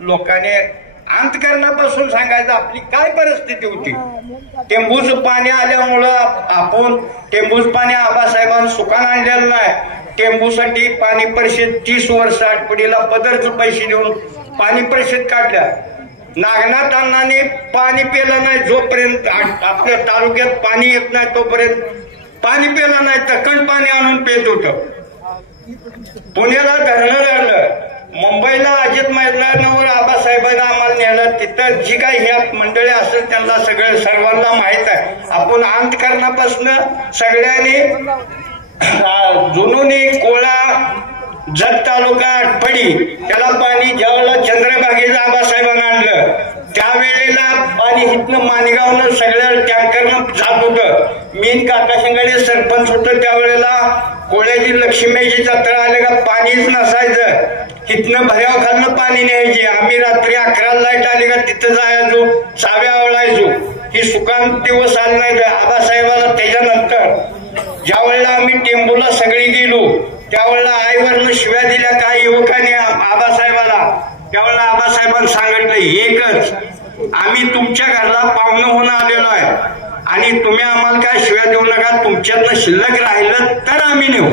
लोकांनी अंतकरणापासून सांगायचं आपली काय परिस्थिती होती. टेंबूचं पाणी आल्यामुळं आपण टेंबूचं पाणी आबासाहेबांनी सुखानं आणलेलं नाही. टेंबूसाठी पाणी परिषद 30 वर्ष आठवडीला पदरचे पैसे देऊन पाणी परिषद काढल्या. नागनाथ अण्णांनी पाणी पिलं नाही जोपर्यंत आपल्या तालुक्यात पाणी येत नाही तोपर्यंत पाणी पिलं नाही तक्कण पाणी आणून पित होतं. पुण्याला धरणं झालं, मुंबईला अजित मैदानावर आबासाहेबांना आम्हाला नेलं. तिथं जी काही ह्या मंडळी असेल त्यांना सर्वांना माहित आहे. आपण अंतकरणापासून सगळ्यांनी जुनोनी कोळा जत तालुका आटपाडी त्याला पाणी ज्यावेळेला चंद्रभागेचं आबासाहेबांना आणलं त्यावेळेला आणि इथनं माणगावनं सगळ्या टँकरनं जात होतं. मीन काकाशंगाडे सरपंच होतं त्यावेळेला कोळ्याची लक्ष्मीची जत्रा आले का पाणीच नसायचं. तिथनं भऱ्याव खालनं पाणी न्यायचे. आम्ही रात्री 11 लाईट आली का तिथं जायचो, चाव्या ओळायचो. ही सुकान दिवस आले नाही आबासाहेबाला. त्याच्यानंतर ज्या वेळेला आम्ही टेंबूला सगळी गेलो त्यावेळेला आईवरनं शिव्या दिल्या काही युवकांनी आबासाहेबाला. त्यावेळेला आबासाहेबांनी सांगितलं एकच, आम्ही तुमच्या घरला पाहुणं होऊन आलेलो आहे आणि तुम्ही आम्हाला काय शिव्या देऊ नका. तुमच्यातनं शिल्लक राहिलं तर आम्ही नेऊ.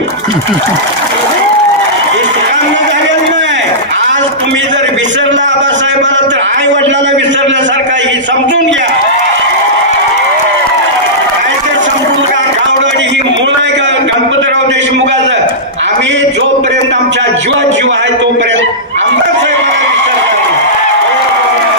हे सुखांना झालेलं नाही. आज तुम्ही जर विसरला आबासाहेबाला तर आई वडिलाला विसरल्यासारखा ही समजून घ्या.